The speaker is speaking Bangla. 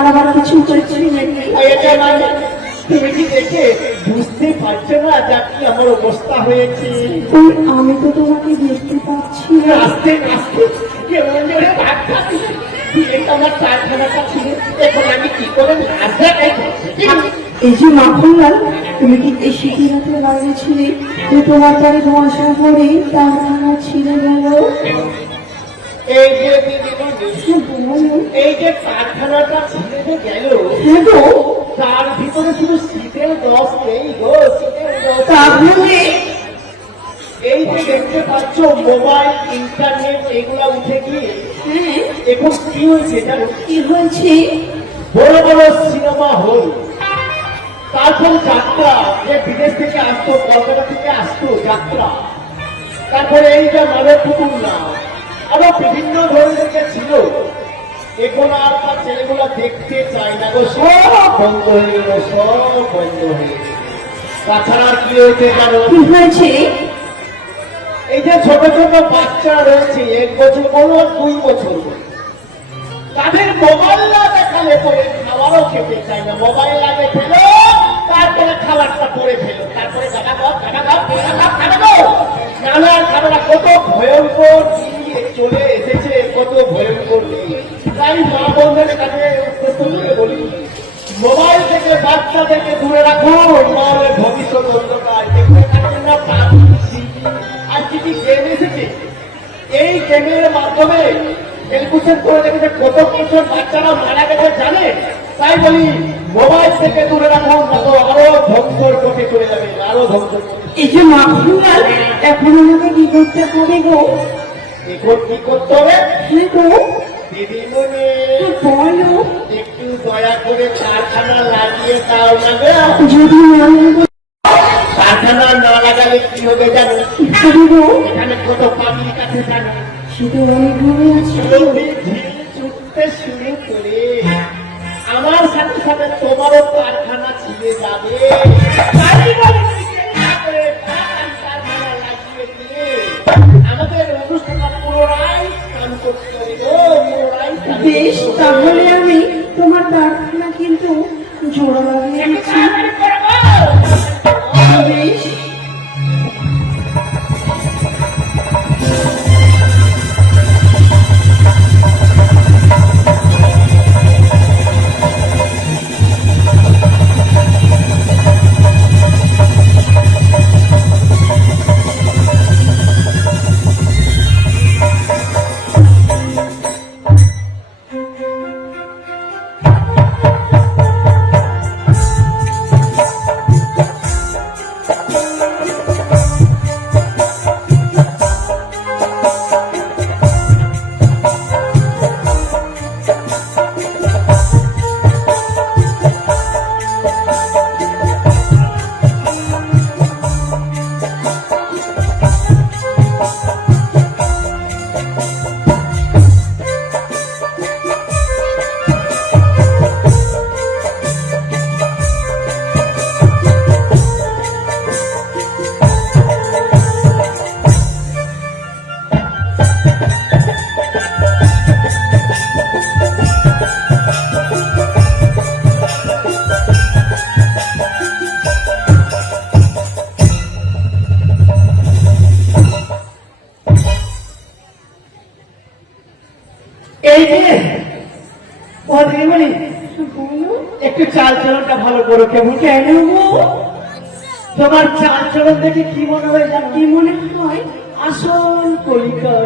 আমার কিছু তুমি কি দেখে বুঝতে পারছ না আমার অবস্থা হয়েছে? আমি তো তোমাকে দেখতে পাচ্ছি এই যে মাখনলাল তুমি কি এই হাতে লাগিয়েছিলে তোমার তারে ধোঁয়াশা পরে তার আমার ছিঁড়ে গেল? এই যে এই যে কারখানাটা গেল তার ভিতরে শুধু শীতের দশ নেই গো শীতের দশ এই যে দেখতে পাচ্ছ মোবাইল ইন্টারনেট এগুলা উঠে গিয়ে এখন কি হয়েছে জানো? কি হয়েছে? বড় বড় সিনেমা হল। তারপর যাত্রা যে বিদেশ থেকে আসতো কলকাতা থেকে আসতো যাত্রা। তারপরে এই যে মানব পুতুল না আরও বিভিন্ন ধরনের ছিল এখন আর তার ছেলেগুলা দেখতে চায় না গো সব বন্ধ হয়ে গেল সব বন্ধ হয়ে গেল। তাছাড়া কি হয়েছে জানো? কি হয়েছে? এই যে ছোট ছোট বাচ্চা রয়েছে এক বছর বলো আর দুই বছর বলো। তাদের মোবাইল না দেখালে পরে খাবারও খেতে চায় না। মোবাইল লাগে ফেলো তারপরে খাবারটা পরে ফেলো তারপরে খানা খাও খানা খাও খানা খাও খাও নানা খাবারটা কত ভয়ঙ্কর চলে এসেছে কত ভয়ঙ্কর দিন তাই মা বোনদের কাছে বলি মোবাইল থেকে বাচ্চাদেরকে দূরে রাখুন নাহলে ভবিষ্যৎ অন্ধকার। দেখতে থাকবেন না আর কি কি গেম এসেছে। এই গেমের মাধ্যমে ক্যালকুলেশন করে দেখেছে কত বছর বাচ্চারা মারা গেছে জানে? তাই বলি মোবাইল থেকে দূরে রাখুন না তো আরও ধ্বংসর পথে চলে যাবে আরও ধ্বংসর পথে এই যে মাখনলাল এখন আমাকে কি করতে হবে গো? এখন কি করতে হবে? হ্যাঁ গো দিদিমণি বলো। একটু দয়া করে কারখানা লাগিয়ে দাও না যদি কারখানা না লাগালে কি হবে জানো? এখানে কত পাবলিক আছে জানো? শুধু অনেক আছে। ছুটতে শুরু করে। আমার সাথে সাথে তোমারও এই যে দিদিমণি, একটু চাল চলনটা ভালো করো কেমন? কেন তোমার চাল চলন দেখে কি মনে হয়? কি মনে হয়? আসল কলিকার